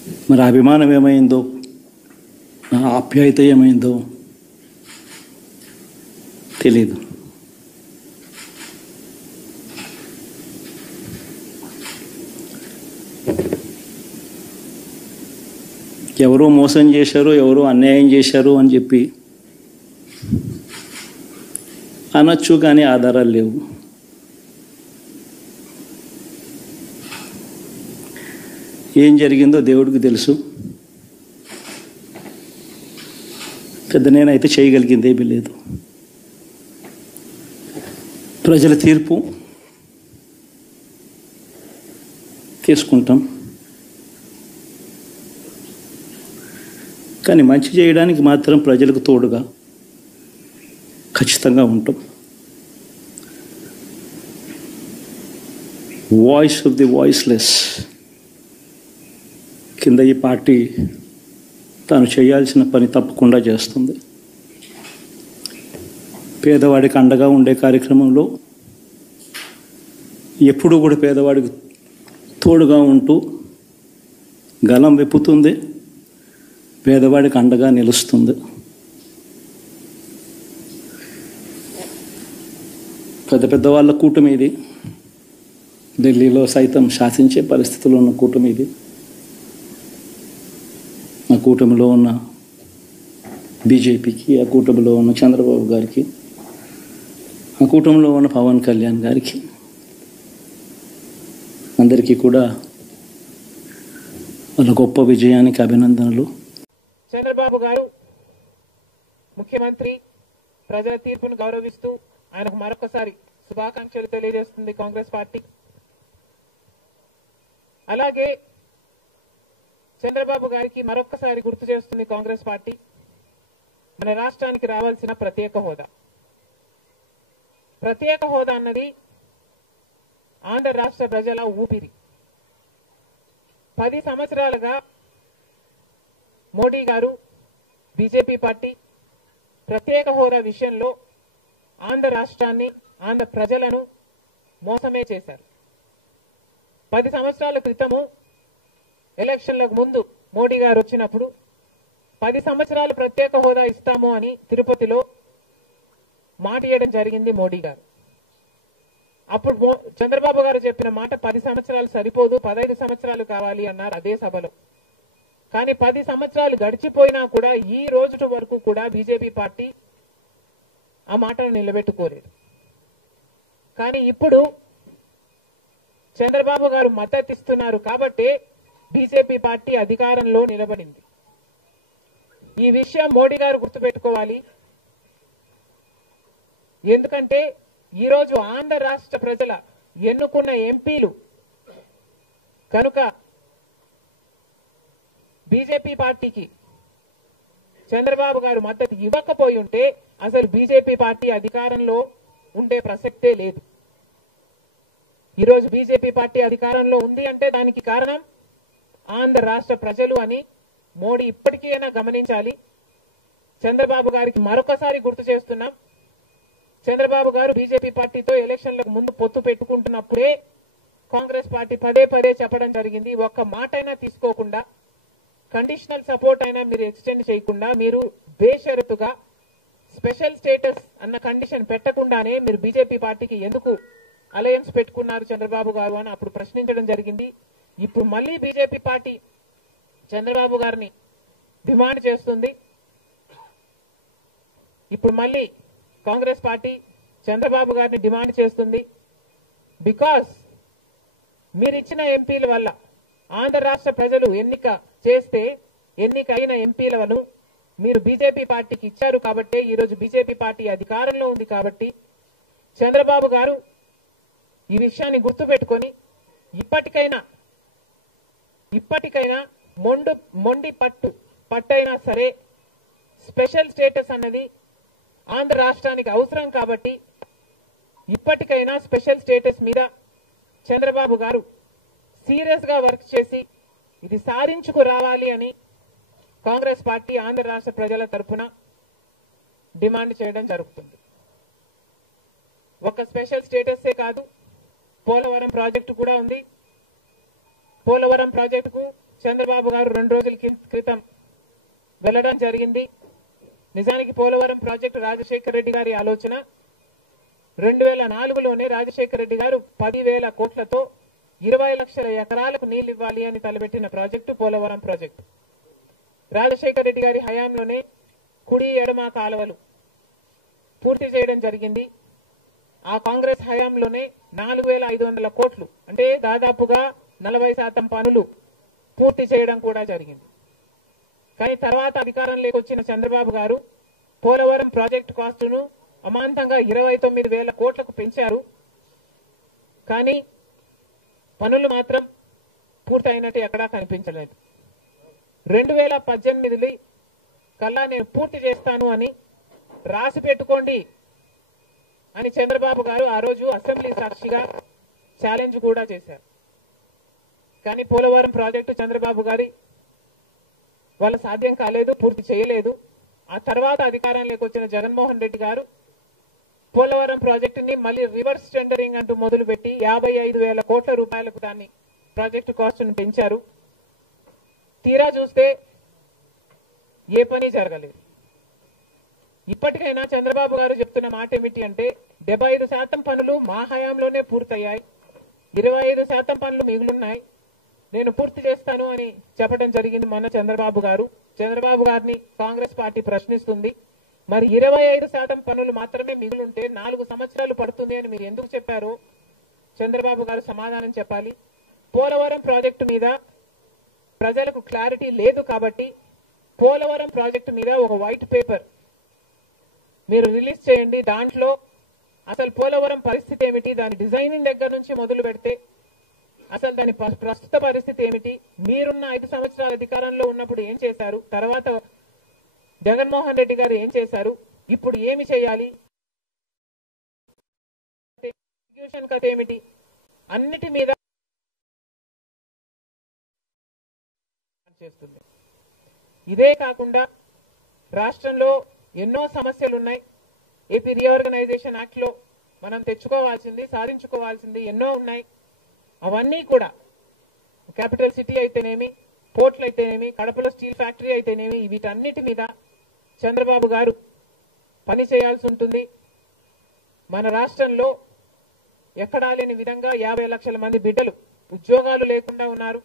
మరి అభిమానం ఏమైందో, నా ఆప్యాయత ఏమైందో తెలీదు. ఎవరో మోసం చేశారు, ఎవరో అన్యాయం చేశారు అని చెప్పి అనొచ్చు, కానీ ఆధారాలు లేవు. ఏం జరిగిందో దేవుడికి తెలుసు. పెద్ద నేనైతే చేయగలిగింది ఏమీ లేదు. ప్రజల తీర్పు తీసుకుంటాం, కానీ మంచి చేయడానికి మాత్రం ప్రజలకు తోడుగా ఖచ్చితంగా ఉంటాం. వాయిస్ ఆఫ్ ది వాయిస్లెస్ కింద ఈ పార్టీ తాను చేయాల్సిన పని తప్పకుండా చేస్తుంది. పేదవాడికి అండగా ఉండే కార్యక్రమంలో ఎప్పుడూ కూడా పేదవాడికి తోడుగా ఉంటూ గలం విప్పుతుంది, పేదవాడికి అండగా నిలుస్తుంది. పెద్ద పెద్ద వాళ్ళ కూటమి ఇది, ఢిల్లీలో సైతం శాసించే పరిస్థితుల్లో ఉన్న కూటమి ఇది. ఆ కూటమిలో ఉన్న బీజేపీకి, ఆ కూటమిలో ఉన్న చంద్రబాబు గారికి, ఆ కూటమిలో ఉన్న పవన్ కళ్యాణ్ గారికి, అందరికీ కూడా వాళ్ళ గొప్ప విజయానికి అభినందనలు. చంద్రబాబు గారు ముఖ్యమంత్రి, ప్రజల తీర్పును గౌరవిస్తూ ఆయనకు మరొకసారి శుభాకాంక్షలు తెలియజేస్తుంది కాంగ్రెస్ పార్టీ. అలాగే చంద్రబాబు గారికి మరొకసారి గుర్తు చేస్తుంది కాంగ్రెస్ పార్టీ మన రాష్ట్రానికి రావాల్సిన ప్రత్యేక హోదా. ప్రత్యేక హోదా అన్నది ఆంధ్ర రాష్ట్ర ప్రజల ఊపిరి. 10 సంవత్సరాలుగా మోడీ గారు, బీజేపీ పార్టీ ప్రత్యేక హోదా విషయంలో ఆంధ్ర రాష్ట్రాన్ని, ఆంధ్ర ప్రజలను మోసమే చేశారు. 10 సంవత్సరాల క్రితము ఎలక్షన్లకు ముందు మోడీ గారు వచ్చినప్పుడు 10 సంవత్సరాలు ప్రత్యేక హోదా ఇస్తాము అని తిరుపతిలో మాట ఇవ్వడం జరిగింది మోడీ గారు. అప్పుడు చంద్రబాబు గారు చెప్పిన మాట 10 సంవత్సరాలు సరిపోదు, 15 సంవత్సరాలు కావాలి అన్నారు అదే సభలో. కానీ 10 సంవత్సరాలు గడిచిపోయినా కూడా ఈ రోజు వరకు కూడా బీజేపీ పార్టీ ఆ మాటను నిలబెట్టుకోలేదు. కానీ ఇప్పుడు చంద్రబాబు గారు మద్దతు ఇస్తున్నారు కాబట్టి బీజేపీ పార్టీ అధికారంలో నిలబడింది. ఈ విషయం మోడీ గారు గుర్తుపెట్టుకోవాలి. ఎందుకంటే ఈరోజు ఆంధ్ర రాష్ట్ర ప్రజల ఎన్నుకున్న ఎంపీలు కనుక బీజేపీ పార్టీకి చంద్రబాబు గారు మద్దతు ఇవ్వకపోయి ఉంటే అసలు బీజేపీ పార్టీ అధికారంలో ఉండే ప్రసక్తే లేదు. ఈరోజు బీజేపీ పార్టీ అధికారంలో ఉంది అంటే దానికి కారణం ఆంధ్ర రాష్ట్ర ప్రజలు అని మోడీ ఇప్పటికైనా గమనించాలి. చంద్రబాబు గారికి మరొకసారి గుర్తు చేస్తున్నాం. చంద్రబాబు గారు బీజేపీ పార్టీతో ఎలక్షన్లకు ముందు పొత్తు పెట్టుకుంటున్నప్పుడే కాంగ్రెస్ పార్టీ పదే పదే చెప్పడం జరిగింది, ఒక్క మాట అయినా తీసుకోకుండా, కండిషనల్ సపోర్ట్ అయినా మీరు ఎక్స్టెండ్ చేయకుండా, మీరు బేషరతుగా స్పెషల్ స్టేటస్ అన్న కండిషన్ పెట్టకుండానే మీరు బీజేపీ పార్టీకి ఎందుకు అలయన్స్ పెట్టుకున్నారు చంద్రబాబు గారు అని అప్పుడు ప్రశ్నించడం జరిగింది. ఇప్పుడు మళ్ళీ బీజేపీ పార్టీ చంద్రబాబు గారిని డిమాండ్ చేస్తుంది. ఇప్పుడు మళ్ళీ కాంగ్రెస్ పార్టీ చంద్రబాబు గారిని డిమాండ్ చేస్తుంది. బికాస్ మీరు ఇచ్చిన ఎంపీల వల్ల ఆంధ్ర రాష్ట్ర ప్రజలు ఎన్నికైన ఎంపీలను మీరు బీజేపీ పార్టీకి ఇచ్చారు కాబట్టి ఈరోజు బీజేపీ పార్టీ అధికారంలో ఉంది కాబట్టి చంద్రబాబు గారు ఈ విషయాన్ని గుర్తుపెట్టుకొని ఇప్పటికైనా మొండి పట్టైనా సరే స్పెషల్ స్టేటస్ అన్నది ఆంధ్ర రాష్ట్రానికి అవసరం కాబట్టి ఇప్పటికైనా స్పెషల్ స్టేటస్ మీద చంద్రబాబు గారు సీరియస్ గా వర్క్ చేసి ఇది సాధించుకు రావాలి అని కాంగ్రెస్ పార్టీ ఆంధ్ర రాష్ట్ర ప్రజల తరఫున డిమాండ్ చేయడం జరుగుతుంది. ఒక స్పెషల్ స్టేటస్ కాదు, పోలవరం ప్రాజెక్టు కూడా ఉంది. పోలవరం ప్రాజెక్టుకు చంద్రబాబు గారు 2 రోజుల క్రితం వెళ్ళడం జరిగింది. నిజానికి పోలవరం ప్రాజెక్టు రాజశేఖర రెడ్డి గారి ఆలోచన. 2004లోనే రాజశేఖర రెడ్డి గారు 10,000 కోట్లతో 20 లక్షల ఎకరాలకు నీళ్లు ఇవ్వాలి అని తలపెట్టిన ప్రాజెక్టు పోలవరం ప్రాజెక్టు. రాజశేఖర రెడ్డి గారి హయాంలోనే కుడి ఎడమ కాలువలు పూర్తి చేయడం జరిగింది. ఆ కాంగ్రెస్ హయాంలోనే 4,500 కోట్లు అంటే దాదాపుగా 40% పనులు పూర్తి చేయడం కూడా జరిగింది. కానీ తర్వాత అధికారంలోకి వచ్చిన చంద్రబాబు గారు పోలవరం ప్రాజెక్టు కాస్టును అమాంతంగా 29,000 కోట్లకు పెంచారు. కానీ పనులు మాత్రం పూర్తయినట్టు ఎక్కడా కనిపించలేదు. 2018 కల్లా నేను పూర్తి చేస్తాను అని రాసి పెట్టుకోండి అని చంద్రబాబు గారు ఆ రోజు అసెంబ్లీ సాక్షిగా ఛాలెంజ్ కూడా చేశారు. కానీ పోలవరం ప్రాజెక్టు చంద్రబాబు గారి వాళ్ళ సాధ్యం కాలేదు, పూర్తి చేయలేదు. ఆ తర్వాత అధికారంలోకి వచ్చిన జగన్మోహన్ రెడ్డి గారు పోలవరం ప్రాజెక్టుని మళ్ళీ రివర్స్ టెండరింగ్ అంటూ మొదలుపెట్టి 55,000 కోట్ల రూపాయలకు దాన్ని ప్రాజెక్టు కాస్టును పెంచారు. తీరా చూస్తే ఏ పని జరగలేదు. ఇప్పటికైనా చంద్రబాబు గారు చెప్తున్న మాట ఏమిటి అంటే 75% పనులు మా హయాంలోనే పూర్తయ్యాయి, 25% పనులు మిగులున్నాయి, నేను పూర్తి చేస్తాను అని చెప్పడం జరిగింది మొన్న చంద్రబాబు గారు. చంద్రబాబు గారిని కాంగ్రెస్ పార్టీ ప్రశ్నిస్తుంది. మరి 25% పనులు మాత్రమే మిగులుంటే 4 సంవత్సరాలు పడుతుంది అని మీరు ఎందుకు చెప్పారో చంద్రబాబు గారు సమాధానం చెప్పాలి. పోలవరం ప్రాజెక్టు మీద ప్రజలకు క్లారిటీ లేదు కాబట్టి పోలవరం ప్రాజెక్టు మీద ఒక వైట్ పేపర్ మీరు రిలీజ్ చేయండి. దాంట్లో అసలు పోలవరం పరిస్థితి ఏమిటి, దాని డిజైనింగ్ దగ్గర నుంచి మొదలు పెడితే అసలు దాని ప్రస్తుత పరిస్థితి ఏమిటి, మీరున్న 5 సంవత్సరాల అధికారంలో ఉన్నప్పుడు ఏం చేశారు, తర్వాత జగన్మోహన్ రెడ్డి గారు ఏం చేశారు, ఇప్పుడు ఏమి చేయాలి, ఎగ్జిక్యూషన్ కథ ఏమిటి, అన్నిటి మీద చేస్తుంది. ఇదే కాకుండా రాష్ట్రంలో ఎన్నో సమస్యలు ఉన్నాయి. ఏపీ రీఆర్గనైజేషన్ యాక్ట్ లో మనం తెచ్చుకోవాల్సింది, సాధించుకోవాల్సింది ఎన్నో ఉన్నాయి. అవన్నీ కూడా క్యాపిటల్ సిటీ అయితేనేమి, పోర్ట్లు అయితేనేమి, కడపలో స్టీల్ ఫ్యాక్టరీ అయితేనేమి, వీటన్నిటి మీద చంద్రబాబు గారు పని చేయాల్సి ఉంటుంది. మన రాష్ట్రంలో ఎక్కడా లేని విధంగా 50 లక్షల మంది బిడ్డలు ఉద్యోగాలు లేకుండా ఉన్నారు.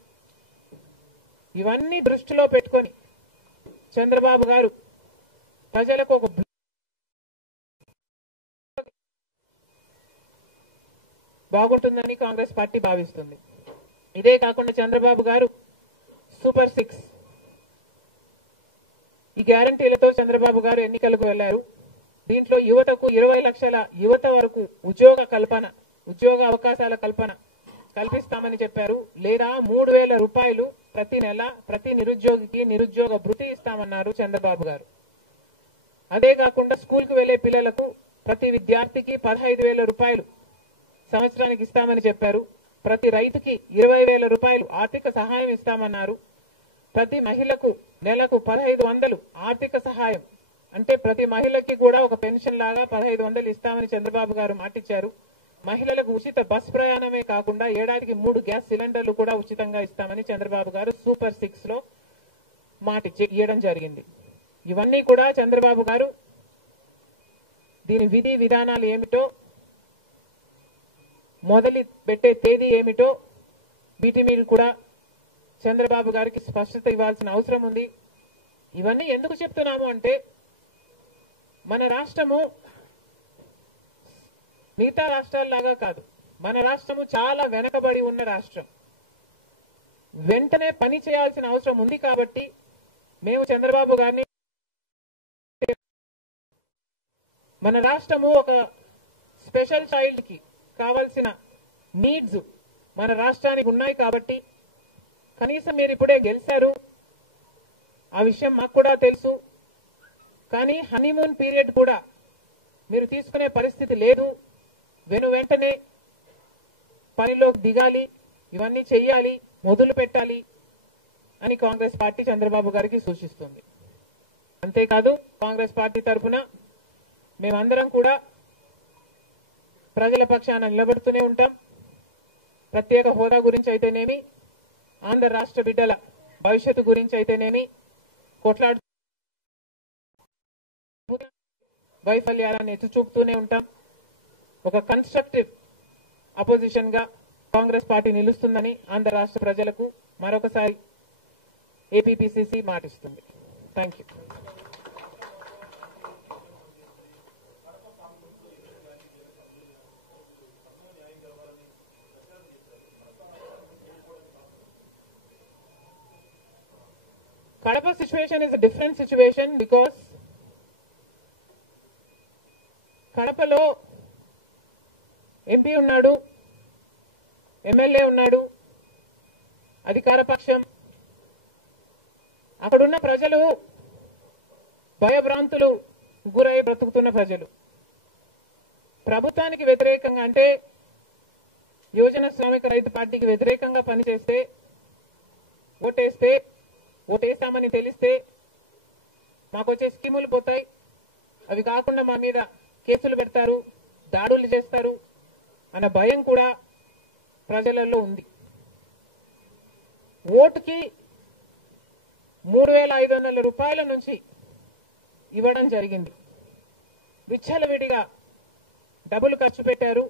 ఇవన్నీ దృష్టిలో పెట్టుకొని చంద్రబాబు గారు ప్రజలకు ఒక బాగుంటుందని కాంగ్రెస్ పార్టీ భావిస్తుంది. ఇదే కాకుండా చంద్రబాబు గారు సూపర్ 6 ఈ గ్యారంటీలతో చంద్రబాబు గారు ఎన్నికలకు వెళ్లారు. దీంట్లో యువతకు 20 లక్షల యువత వరకు ఉద్యోగ అవకాశాల కల్పన కల్పిస్తామని చెప్పారు. లేదా 3,000 రూపాయలు ప్రతి నెల ప్రతి నిరుద్యోగికి నిరుద్యోగ భృతి ఇస్తామన్నారు చంద్రబాబు గారు. అదే కాకుండా స్కూల్కు వెళ్లే పిల్లలకు ప్రతి విద్యార్థికి 15,000 రూపాయలు సంవత్సరానికి ఇస్తామని చెప్పారు. ప్రతి రైతుకి 20,000 రూపాయలు ఆర్థిక సహాయం ఇస్తామన్నారు. ప్రతి మహిళకు నెలకు 1,500 ఆర్థిక సహాయం, అంటే ప్రతి మహిళకి కూడా ఒక పెన్షన్ లాగా 1,500 ఇస్తామని చంద్రబాబు గారు మాటిచ్చారు. మహిళలకు ఉచిత బస్ ప్రయాణమే కాకుండా ఏడాదికి 3 గ్యాస్ సిలిండర్లు కూడా ఉచితంగా ఇస్తామని చంద్రబాబు గారు సూపర్ 6 లో ఇవ్వడం జరిగింది. ఇవన్నీ కూడా చంద్రబాబు గారు దీని విధి విధానాలు ఏమిటో, మొదలు పెట్టే తేదీ ఏమిటో వీటి మీద కూడా చంద్రబాబు గారికి స్పష్టత ఇవ్వాల్సిన అవసరం ఉంది. ఇవన్నీ ఎందుకు చెప్తున్నాము అంటే మన రాష్ట్రము మిగతా రాష్ట్రాల్లాగా కాదు. మన రాష్ట్రము చాలా వెనకబడి ఉన్న రాష్ట్రం. వెంటనే పని చేయాల్సిన అవసరం ఉంది కాబట్టి మేము చంద్రబాబు గారిని, మన రాష్ట్రము ఒక స్పెషల్ చైల్డ్ కి కావాల్సిన నీడ్స్ మన రాష్ట్రానికి ఉన్నాయి కాబట్టి కనీసం మీరు ఇప్పుడే గెలిచారు, ఆ విషయం మాకు కూడా తెలుసు. కానీ హనీమూన్ పీరియడ్ కూడా మీరు తీసుకునే పరిస్థితి లేదు. వెంటనే పనిలోకి దిగాలి, ఇవన్నీ చెయ్యాలి, మొదలు పెట్టాలి అని కాంగ్రెస్ పార్టీ చంద్రబాబు గారికి సూచిస్తుంది. అంతేకాదు కాంగ్రెస్ పార్టీ తరఫున మేమందరం కూడా ప్రజల పక్షాన నిలబడుతూనే ఉంటాం. ప్రత్యేక హోదా గురించి అయితేనేమి, ఆంధ్ర రాష్ట్ర బిడ్డల భవిష్యత్తు గురించి అయితేనేమి కొట్లాడు వైఫల్యాలను ఎత్తి చూపుతూనే ఉంటాం. ఒక కన్స్ట్రక్టివ్ అపోజిషన్ గా కాంగ్రెస్ పార్టీ నిలుస్తుందని ఆంధ్ర రాష్ట్ర ప్రజలకు మరొకసారి ఏపీపీసీసీ మాటిస్తుంది. Thank you. Kadapa situation is a different situation because కడపలో ఎంపీ ఉన్నాడు, ఎమ్మెల్యే ఉన్నాడు, అధికార పక్షం. అక్కడున్న ప్రజలు భయభ్రాంతులు గురై బ్రతుకుతున్న ప్రజలు. ప్రభుత్వానికి వ్యతిరేకంగా అంటే యువజన శ్రామిక రైతు పార్టీకి వ్యతిరేకంగా పనిచేస్తే ఓటేస్తామని తెలిస్తే మాకు వచ్చే స్కీములు పోతాయి, అవి కాకుండా మా మీద కేసులు పెడతారు, దాడులు చేస్తారు అన్న భయం కూడా ప్రజలలో ఉంది. ఓటుకి 3,500 రూపాయల నుంచి ఇవ్వడం జరిగింది. విచ్చలవిడిగా డబ్బులు ఖర్చు పెట్టారు,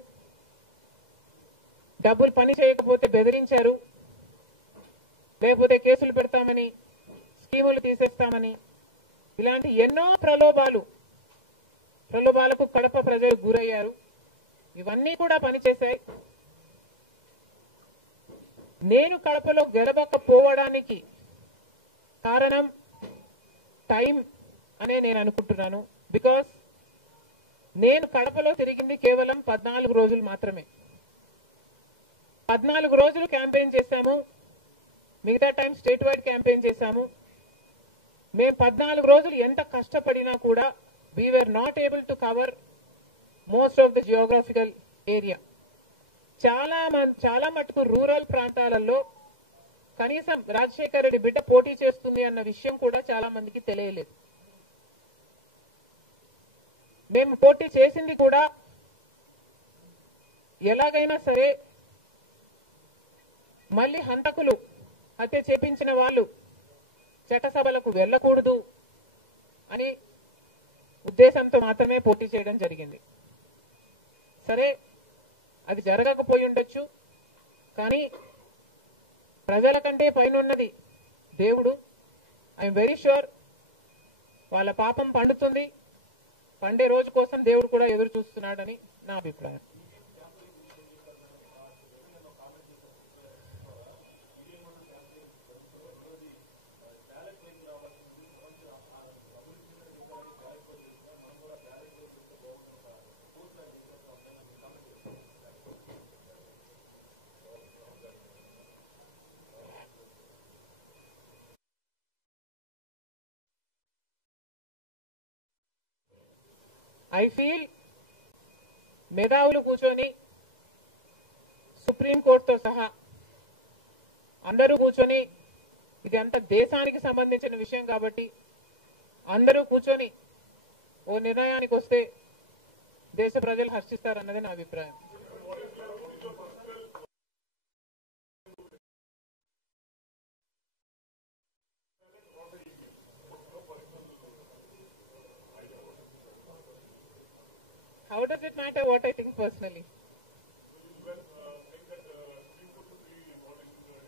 డబ్బులు పని చేయకపోతే బెదిరించారు, లేకపోతే కేసులు పెడతామని, స్కీములు తీసేస్తామని, ఇలాంటి ఎన్నో ప్రలోభాలకు కడప ప్రజలు గురయ్యారు. ఇవన్నీ కూడా పనిచేశాయి. నేను కడపలో గెలవకపోవడానికి కారణం టైం అనే నేను అనుకుంటున్నాను. బికాస్ నేను కడపలో తిరిగింది కేవలం 14 రోజులు మాత్రమే. 14 రోజులు క్యాంపెయిన్ చేశాము, మిగతా టైం స్టేట్ వైడ్ క్యాంపెయిన్ చేశాము. మేము 14 రోజులు ఎంత కష్టపడినా కూడా we were not able to cover most of the geographical area. చాలా మటుకు రూరల్ ప్రాంతాలలో కనీసం రాజశేఖర రెడ్డి బిడ్డ పోటీ చేస్తుంది అన్న విషయం కూడా చాలా మందికి తెలియలేదు. మేము పోటీ చేసింది కూడా ఎలాగైనా సరే మళ్ళీ హంతకులు, హత్య చేపించిన వాళ్ళు చట్టసభలకు వెళ్ళకూడదు అని ఉద్దేశంతో మాత్రమే పోటీ చేయడం జరిగింది. సరే, అది జరగకపోయి ఉండొచ్చు, కానీ ప్రజల కంటే పైనున్నది దేవుడు. ఐఎమ్ వెరీ ష్యూర్ వాళ్ళ పాపం పండుతుంది, పండే రోజు కోసం దేవుడు కూడా ఎదురు చూస్తున్నాడని నా అభిప్రాయం. ఐ ఫీల్ మేధావులు కూర్చొని సుప్రీంకోర్టుతో సహా అందరూ కూర్చొని, ఇది అంత దేశానికి సంబంధించిన విషయం కాబట్టి అందరూ కూర్చొని ఓ నిర్ణయానికి వస్తే దేశ ప్రజలు హర్షిస్తారన్నది నా అభిప్రాయం. How does it matter what I think personally?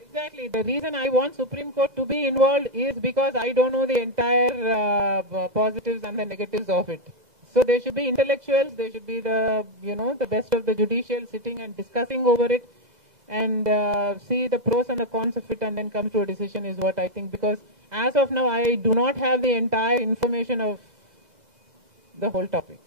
Exactly. The reason I want Supreme Court to be involved is because I don't know the entire positives and the negatives of it. So there should be intellectuals, there should be the best of the judicial sitting and discussing over it and see the pros and the cons of it and then come to a decision is what I think. Because as of now, I do not have the entire information of the whole topic.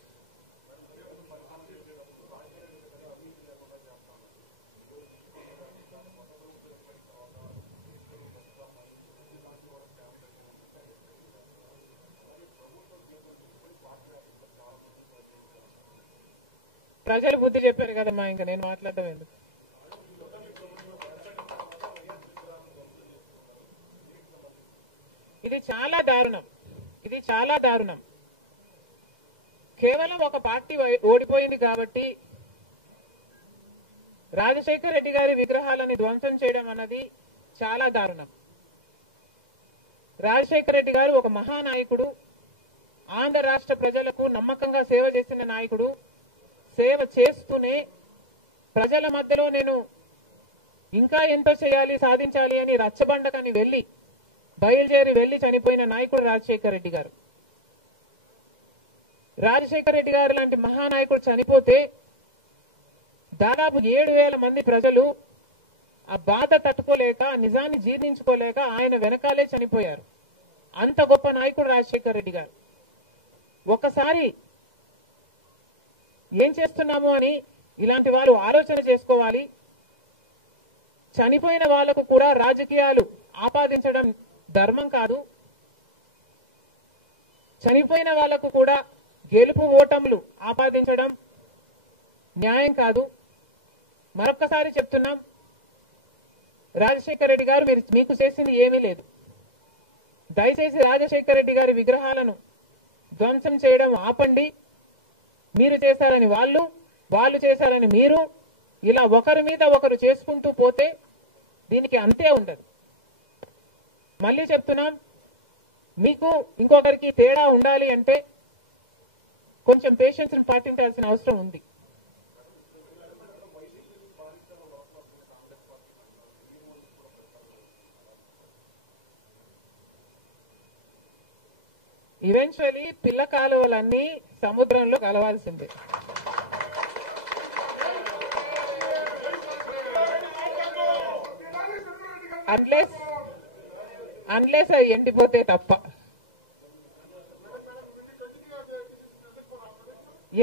ప్రజలు బుద్ధి చెప్పారు కదమ్మా, ఇంకా నేను మాట్లాడటం ఎందుకు. ఇది చాలా దారుణం. కేవలం ఒక పార్టీ ఓడిపోయింది కాబట్టి రాజశేఖర రెడ్డి గారి విగ్రహాలను ధ్వంసం చేయడం అన్నది చాలా దారుణం. రాజశేఖర రెడ్డి గారు ఒక మహానాయకుడు, ఆంధ్ర రాష్ట్ర ప్రజలకు నమ్మకంగా సేవ చేసిన నాయకుడు. సేవ చేస్తూనే ప్రజల మధ్యలో నేను ఇంకా ఎంతో చేయాలి, సాధించాలి అని రచ్చబండకని బయలుదేరి వెళ్లి చనిపోయిన నాయకుడు రాజశేఖర రెడ్డి గారు. రాజశేఖర రెడ్డి గారు లాంటి మహానాయకుడు చనిపోతే దాదాపు 7,000 మంది ప్రజలు ఆ బాధ తట్టుకోలేక, నిజాన్ని జీర్ణించుకోలేక ఆయన వెనకాలే చనిపోయారు. అంత గొప్ప నాయకుడు రాజశేఖర రెడ్డి గారు. ఒకసారి ఏం చేస్తున్నాము అని ఇలాంటి వాళ్ళు ఆలోచన చేసుకోవాలి. చనిపోయిన వాళ్లకు కూడా రాజకీయాలు ఆపాదించడం ధర్మం కాదు. చనిపోయిన వాళ్లకు కూడా గెలుపు ఓటములు ఆపాదించడం న్యాయం కాదు. మరొక్కసారి చెప్తున్నాం, రాజశేఖర రెడ్డి గారు మీకు చేసింది ఏమీ లేదు. దయచేసి రాజశేఖర రెడ్డి గారి విగ్రహాలను ధ్వంసం చేయడం ఆపండి. మీరు చేశారని వాళ్ళు చేశారని మీరు, ఇలా ఒకరి మీద ఒకరు చేసుకుంటూ పోతే దీనికి అంతే ఉండదు. మళ్ళీ చెప్తున్నాం, మీకు ఇంకొకరికి తేడా ఉండాలి అంటే కొంచెం పేషెన్స్ పాటించాల్సిన అవసరం ఉంది. ఈవెన్చువలీ పిల్ల కాలువలన్నీ సముద్రంలో కలవాల్సిందే. అన్లెస్ అవి ఎండిపోతే తప్ప.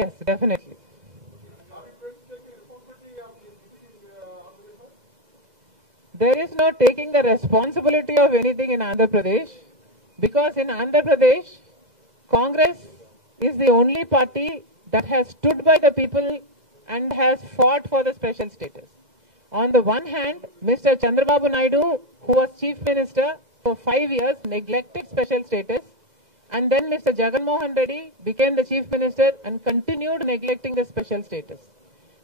Yes, definitely. There is no taking the responsibility of anything in Andhra Pradesh, because in Andhra Pradesh, Congress is the only party that has stood by the people and has fought for the special status. On the one hand, Mr. Chandrababu Naidu, who was Chief Minister for 5 years, neglected special status, and then Mr. Jagan Mohan Reddy became the Chief Minister and continued neglecting the special status.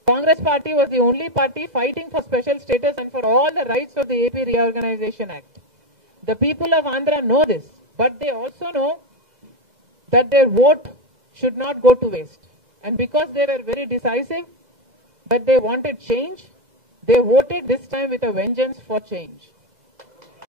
Congress party was the only party fighting for special status and for all the rights of the AP Reorganization Act. The people of Andhra know this, but they also know that their vote should not go to waste. And because they were very decisive that they wanted change, they voted this time with a vengeance for change.